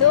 2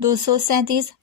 237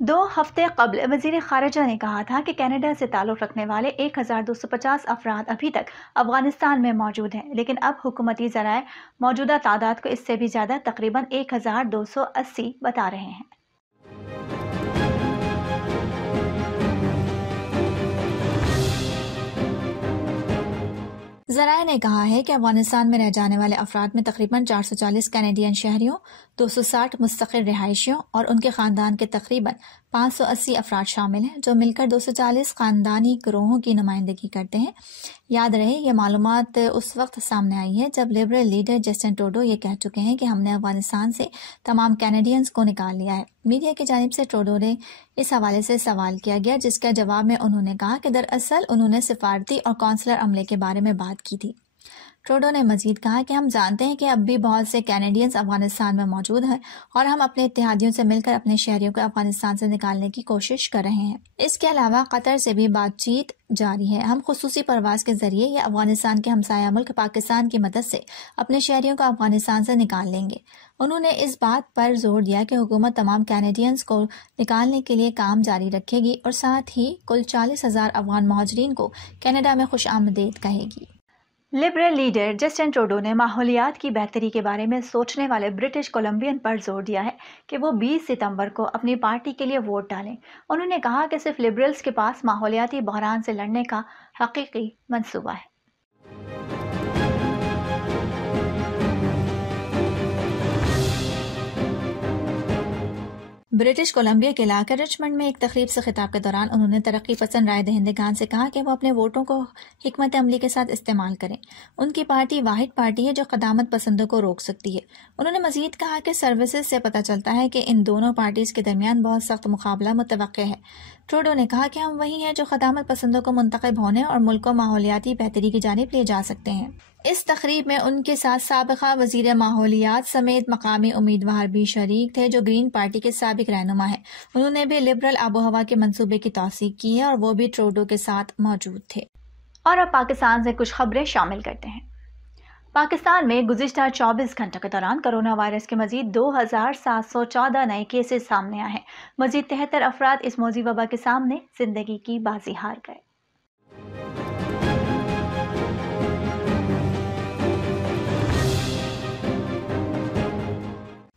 2 ہفتے قبل وزیر خارجہ نے کہا تھا کہ کینیڈا سے تعلق رکھنے والے 1250 افراد ابھی تک افغانستان میں موجود ہیں، لیکن اب حکومتی ذرائع موجودہ تعداد کو اس سے بھی زیادہ تقریباً 1280 بتا رہے ہیں۔ ذرائع نے کہا ہے کہ افغانستان میں رہ جانے والے افراد میں تقریباً 440 کینیڈین شہریوں، 260 مستقل رہائشیوں اور ان کے خاندان کے تقریباً 580 افراد شامل ہیں، جو مل کر 240 خاندانی گروہوں کی نمائندگی کرتے ہیں۔ یاد رہے، یہ معلومات اس وقت سامنے آئی ہے جب لبرل لیڈر جسٹن ٹروڈو یہ کہہ چکے ہیں کہ ہم نے افغانستان سے تمام کینیڈینز کو نکال لیا ہے۔ میڈیا کی جانب سے ٹروڈو نے اس حوالے سے سوال کیا گیا، جس کا جواب میں انہوں نے کہا کہ دراصل انہوں نے سفارتی اور قونصلر عملے کے بارے میں بات کی تھی۔ ٹروڈو نے مزید کہا کہ ہم جانتے ہیں کہ اب بھی بہت سے کینیڈینز افغانستان میں موجود ہیں اور ہم اپنے اتحادیوں سے مل کر اپنے شہریوں کو افغانستان سے نکالنے کی کوشش کر رہے ہیں۔ اس کے علاوہ قطر سے بھی بات چیت جاری ہے۔ ہم خصوصی پرواز کے ذریعے یا افغانستان کے ہمسایہ ملک پاکستان کی مدد سے اپنے شہریوں کو افغانستان سے نکال لیں گے۔ انہوں نے اس بات پر زور دیا کہ حکومت تمام کینیڈینز کو نکالنے کے لیے کام جاری رکھے گی اور ساتھ ہی کل 40,000 افغان مہاجرین کو کینیڈا میں خوش آمدید کہے گی۔ لبرل لیڈر جسٹن ٹروڈو نے ماحولیات کی بہتری کے بارے میں سوچنے والے برٹش کولمبین پر زور دیا ہے کہ وہ 20 ستمبر کو اپنی پارٹی کے لیے ووٹ ڈالیں۔ انہوں نے کہا کہ صرف لبرلز کے پاس ماحولیاتی بحران سے لڑنے کا حقیقی منصوبہ ہے۔ برٹش کولمبیا کے علاقے رچمنڈ میں ایک تقریب سے خطاب کے دوران انہوں نے ترقی پسند رائے دہندگان سے کہا کہ وہ اپنے ووٹوں کو حکمت عملی کے ساتھ استعمال کریں۔ ان کی پارٹی واحد پارٹی ہے جو قدامت پسندوں کو روک سکتی ہے۔ انہوں نے مزید کہا کہ سروسز سے پتہ چلتا ہے کہ ان دونوں پارٹیز کے درمیان بہت سخت مقابلہ متوقع ہے۔ ٹروڈو نے کہا کہ ہم وہی ہیں جو قدامت پسندوں کو منتخب ہونے اور ملک کو ماحولیاتی بہتری کی جانب لے جا سکتے ہیں۔ اس تقریب میں ان کے ساتھ سابقہ وزیر ماحولیات سمیت مقامی امیدوار بھی شریک تھے جو گرین پارٹی کے سابق رہنما ہیں۔ انہوں نے بھی لبرل آب و ہوا کے منصوبے کی توثیق کی ہے اور وہ بھی ٹروڈو کے ساتھ موجود تھے۔ اور اب پاکستان سے کچھ خبریں شامل کرتے ہیں۔ پاکستان میں گزشتہ 24 گھنٹوں کے دوران کرونا وائرس کے مزید 2714 نئے کیسز سامنے آئے ہیں۔ مزید 73 افراد اس موذی وبا کے سامنے زندگی کی بازی ہار گئے۔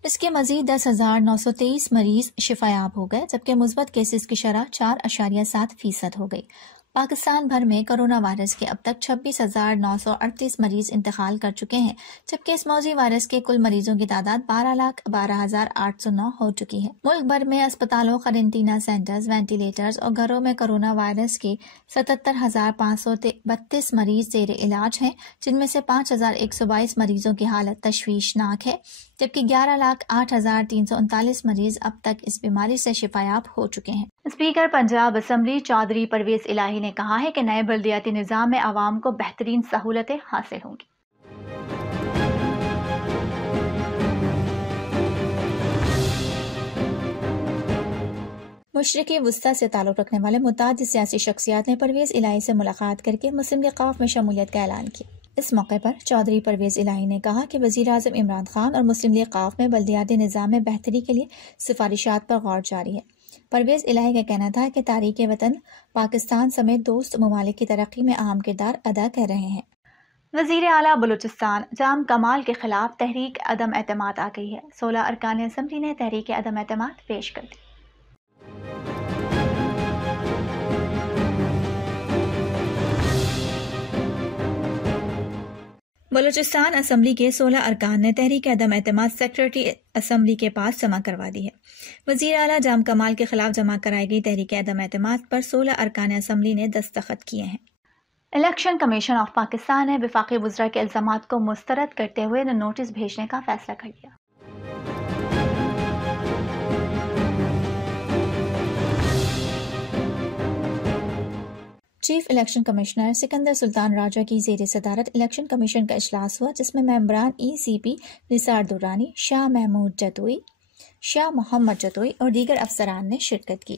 اس کے مزید 10,923 مریض شفایاب ہو گئے، جبکہ مثبت کیسز کی شرح 4.7% ہو گئی۔ پاکستان بھر میں کرونا وائرس کے اب تک 26,938 مریض انتقال کر چکے ہیں، جبکہ اس موذی وائرس کے کل مریضوں کی تعداد 12,12,809 ہو چکی ہے۔ ملک بھر میں اسپتالوں، قرنطینہ سینٹرز، وینٹیلیٹرز اور گھروں میں کرونا وائرس کے 77,532 مریض زیر علاج ہیں، جن میں سے 5,122 مریضوں کی حالت تشویشناک ہے، جبکہ 11,08,339 مریض اب تک اس بیماری سے شفایاب ہو چکے ہیں۔ اسپیکر پنجاب اسمبلی چودھری پرویز الہی نے کہا ہے کہ نئے بلدیاتی نظام میں عوام کو بہترین سہولتیں حاصل ہوں گی۔ مشرقی وسطی سے تعلق رکھنے والے متعدد سیاسی شخصیات نے پرویز الہی سے ملاقات کر کے مسلم لیگ ق میں شمولیت کا اعلان کیا۔ اس موقع پر چودھری پرویز الہی نے کہا کہ وزیر اعظم عمران خان اور مسلم لیگ ق میں بلدیاتی نظام میں بہتری کے لیے سفارشات پر غور جاری ہے۔ پرویز الہی کا کہنا تھا کہ تاریخ وطن پاکستان سمیت دوست ممالک کی ترقی میں اہم کردار ادا کر رہے ہیں۔ وزیر اعلیٰ بلوچستان جام کمال کے خلاف تحریک عدم اعتماد آ گئی ہے۔ 16 ارکان اسمبلی نے تحریک عدم اعتماد پیش کر دی۔ بلوچستان اسمبلی کے 16 ارکان نے تحریک عدم اعتماد سیکریٹری اسمبلی کے پاس جمع کروا دی ہے۔ وزیر اعلیٰ جام کمال کے خلاف جمع کرائی گئی تحریک عدم اعتماد پر 16 ارکان اسمبلی نے دستخط کیے ہیں۔ الیکشن کمیشن آف پاکستان نے وفاقی وزراء کے الزامات کو مسترد کرتے ہوئے نوٹس بھیجنے کا فیصلہ کر لیا۔ چیف الیکشن کمشنر سکندر سلطان راجہ کی زیر صدارت الیکشن کمیشن کا اجلاس ہوا، جس میں ممبران ای سی پی نثار درانی، شاہ محمود جتوئی، شاہ محمد جتوئی اور دیگر افسران نے شرکت کی۔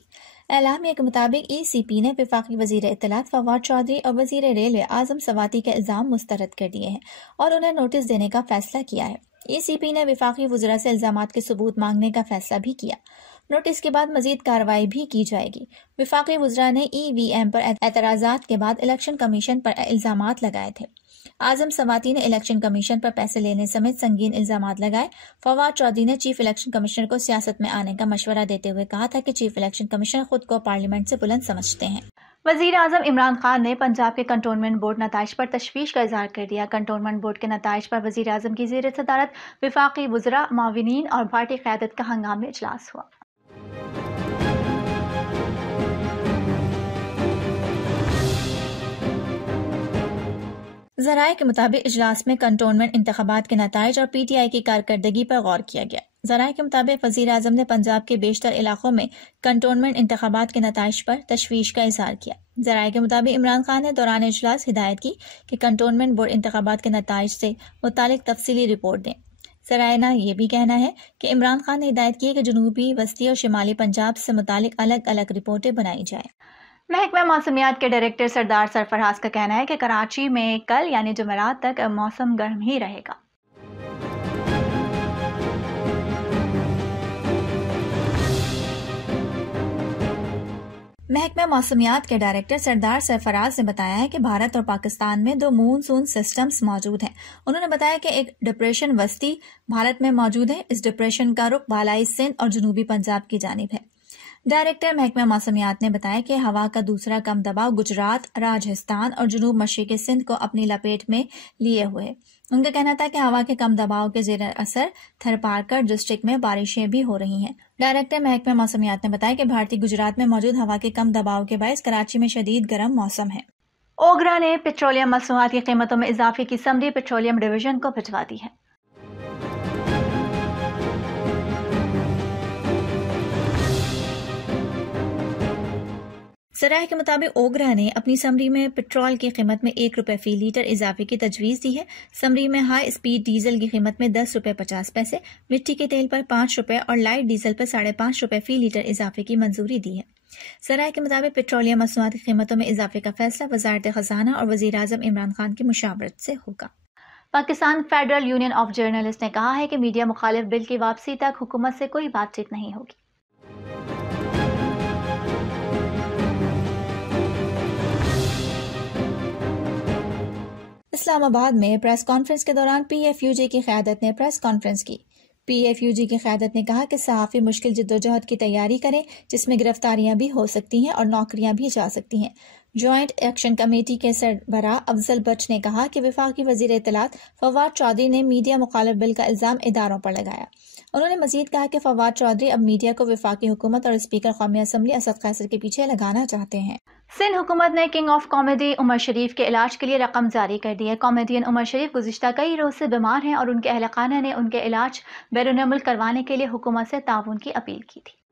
اعلامیہ کے مطابق ای سی پی نے وفاقی وزیر اطلاعات فواد چودھری اور وزیر ریلوے اعظم سواتی کے الزام مسترد کر دیے ہیں اور انہیں نوٹس دینے کا فیصلہ کیا ہے۔ ای سی پی نے وفاقی وزراء سے الزامات کے ثبوت مانگنے کا فیصلہ بھی کیا۔ نوٹس کے بعد مزید کارروائی بھی کی جائے گی۔ وفاقی وزراء نے EVM پر اعتراضات کے بعد الیکشن کمیشن پر الزامات لگائے تھے۔ اعظم سواتی نے الیکشن کمیشن پر پیسے لینے سمیت سنگین الزامات لگائے۔ فواد چودھری نے چیف الیکشن کمشنر کو سیاست میں آنے کا مشورہ دیتے ہوئے کہا تھا کہ چیف الیکشن کمشنر خود کو پارلیمنٹ سے بلند سمجھتے ہیں۔ وزیر اعظم عمران خان نے پنجاب کے کنٹونمنٹ بورڈ نتائج پر تشویش کا اظہار کر دیا۔ کنٹونمنٹ بورڈ کے نتائج پر وزیر اعظم کی زیر صدارت وفاقی وزراء، معاونین اور پارٹی قیادت کا ہنگامی اجلاس ہوا۔ ذرائع کے مطابق اجلاس میں کنٹونمنٹ انتخابات کے نتائج اور PTI کی کارکردگی پر غور کیا گیا۔ ذرائع کے مطابق وزیر اعظم نے پنجاب کے بیشتر علاقوں میں کنٹونمنٹ انتخابات کے نتائج پر تشویش کا اظہار کیا۔ ذرائع کے مطابق عمران خان نے دوران اجلاس ہدایت کی کہ کنٹونمنٹ بورڈ انتخابات کے نتائج سے متعلق تفصیلی رپورٹ دیں۔ ذرائع کا یہ بھی کہنا ہے کہ عمران خان نے ہدایت کی ہے کہ جنوبی، وسطی اور شمالی پنجاب سے متعلق الگ الگ رپورٹیں بنائی جائیں۔ محکمہ موسمیات کے ڈائریکٹر سردار سرفراز کا کہنا ہے کہ کراچی میں کل یعنی جمعرات تک موسم گرم ہی رہے گا۔ محکمہ موسمیات کے ڈائریکٹر سردار سرفراز نے بتایا ہے کہ بھارت اور پاکستان میں 2 مونسون سسٹمز موجود ہیں۔ انہوں نے بتایا کہ ایک ڈپریشن وسطی بھارت میں موجود ہے۔ اس ڈپریشن کا رخ بالائی سندھ اور جنوبی پنجاب کی جانب ہے۔ ڈائریکٹر محکمہ موسمیات نے بتایا کہ ہوا کا دوسرا کم دباؤ گجرات، راجستھان اور جنوب مشرقی سندھ کو اپنی لپیٹ میں لیے ہوئے ہے۔ ان کا کہنا تھا کہ ہوا کے کم دباؤ کے زیر اثر تھرپارکر ڈسٹرکٹ میں بارشیں بھی ہو رہی ہیں۔ ڈائریکٹر محکمہ موسمیات نے بتایا کہ بھارتی گجرات میں موجود ہوا کے کم دباؤ کے باعث کراچی میں شدید گرم موسم ہے۔ اوگرا نے پیٹرولیم مصنوعات کی قیمتوں میں اضافے کی سمری پیٹرولیم ڈویژن کو بھجوا دی ہے۔ ذرائع کے مطابق اوگرا نے اپنی سمری میں پٹرول کی قیمت میں 1 روپے فی لیٹر اضافے کی تجویز دی ہے۔ سمری میں ہائی اسپیڈ ڈیزل کی قیمت میں 10 روپے 50 پیسے، مٹی کے تیل پر 5 روپے اور لائٹ ڈیزل پر 5.5 روپے فی لیٹر اضافے کی منظوری دی ہے۔ ذرائع کے مطابق پیٹرولیم مصنوعات کی قیمتوں میں اضافے کا فیصلہ وزارت خزانہ اور وزیر اعظم عمران خان کی مشاورت سے ہوگا۔ Pakistan federal union of journalist نے کہا ہے کہ میڈیا مخالف بل کی واپسی تک حکومت سے کوئی بات چیت نہیں ہوگی۔ اسلام آباد میں پریس کانفرنس کے دوران PFUJ کی قیادت نے پریس کانفرنس کی۔ PFUJ کی قیادت نے کہا کہ صحافی مشکل جدوجہد کی تیاری کریں جس میں گرفتاریاں بھی ہو سکتی ہیں اور نوکریاں بھی جا سکتی ہیں۔ جوائنٹ ایکشن کمیٹی کے سربراہ افضل بٹ نے کہا کہ وفاقی وزیر اطلاعات فواد چودھری نے میڈیا مخالف بل کا الزام اداروں پر لگایا۔ انہوں نے مزید کہا کہ فواد چودھری اب میڈیا کو وفاقی حکومت اور اسپیکر قومی اسمبلی اسد قیصر کے پیچھے لگانا چاہتے ہیں۔ سندھ حکومت نے کنگ آف کامیڈی عمر شریف کے علاج کے لیے رقم جاری کر دی ہے۔ کامیڈین عمر شریف گزشتہ کئی روز سے بیمار ہیں اور ان کے اہل خانہ نے ان کے علاج بیرون ملک کروانے کے لیے حکومت سے تعاون کی اپیل کی تھی۔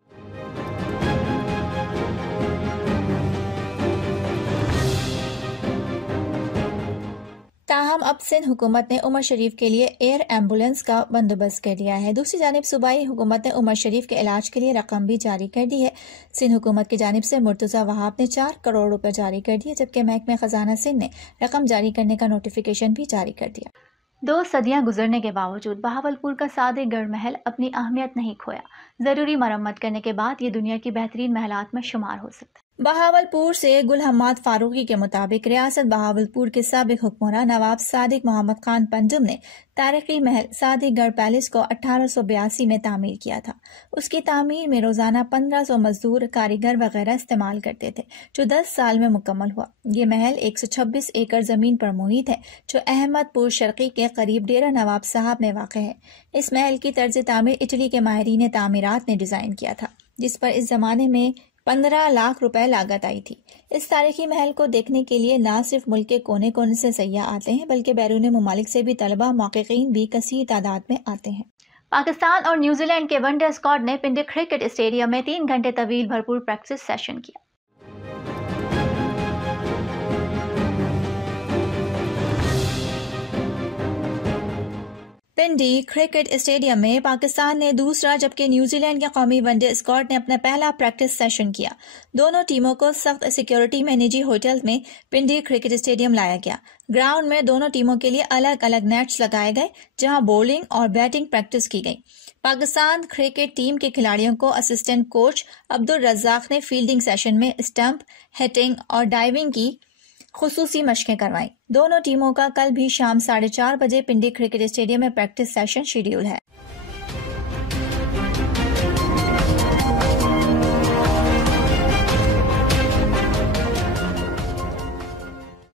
تاہم اب سندھ حکومت نے عمر شریف کے لیے ایئر ایمبولینس کا بندوبست کر دیا ہے۔ دوسری جانب صوبائی حکومت نے عمر شریف کے علاج کے لیے رقم بھی جاری کر دی ہے۔ سندھ حکومت کی جانب سے مرتضی وہاب نے 4 کروڑ روپے جاری کر دیے، جبکہ محکمہ خزانہ سندھ نے رقم جاری کرنے کا نوٹیفیکیشن بھی جاری کر دیا۔ 2 صدیاں گزرنے کے باوجود بہاولپور کا سادے گڑھ محل اپنی اہمیت نہیں کھویا۔ ضروری مرمت کرنے کے بعد یہ دنیا کی بہترین محلات میں شمار ہو سکتا ہے۔ بہاولپور سے گل حماد فاروقی کے مطابق ریاست بہاولپور کے سابق حکمراں نواب صادق محمد خان پنجم نے تاریخی محل صادق گڑھ پیلس کو 1882 میں تعمیر کیا تھا۔ اس کی تعمیر میں روزانہ 1500 مزدور، کاریگر وغیرہ استعمال کرتے تھے، جو 10 سال میں مکمل ہوا۔ یہ محل 126 ایکڑ زمین پر محیط ہے، جو احمد پور شرقی کے قریب ڈیرہ نواب صاحب میں واقع ہے۔ اس محل کی طرز تعمیر اٹلی کے ماہرین تعمیرات نے ڈیزائن کیا تھا، جس پر اس زمانے میں 15 لاکھ روپے لاگت آئی تھی۔ اس تاریخی محل کو دیکھنے کے لیے نہ صرف ملک کے کونے کونے سے سیاح آتے ہیں، بلکہ بیرون ممالک سے بھی طلبہ محققین بھی کثیر تعداد میں آتے ہیں۔ پاکستان اور نیوزی لینڈ کے ون ڈے اسکواڈ نے پنڈک کرکٹ اسٹیڈیم میں 3 گھنٹے طویل بھرپور پریکٹس سیشن کیا۔ پنڈی کرکٹ اسٹیڈیم میں پاکستان نے دوسرا جبکہ نیوزی لینڈ کے قومی ون ڈے اسکواڈ نے اپنا پہلا پریکٹس سیشن کیا۔ دونوں ٹیموں کو سخت سیکیورٹی میں نجی ہوٹل میں پنڈی کرکٹ اسٹیڈیم لایا گیا۔ گراؤنڈ میں دونوں ٹیموں کے لیے الگ الگ نیٹس لگائے گئے جہاں بولنگ اور بیٹنگ پریکٹس کی گئی۔ پاکستان کرکٹ ٹیم کے کھلاڑیوں کو اسسٹنٹ کوچ عبدالرزاق نے فیلڈنگ سیشن میں اسٹمپ، ہٹنگ اور ڈائیونگ کی خصوصی مشقیں کروائیں۔ دونوں ٹیموں کا کل بھی شام 4:30 بجے پنڈی کرکٹ اسٹیڈیم میں پریکٹس سیشن شیڈیول ہے۔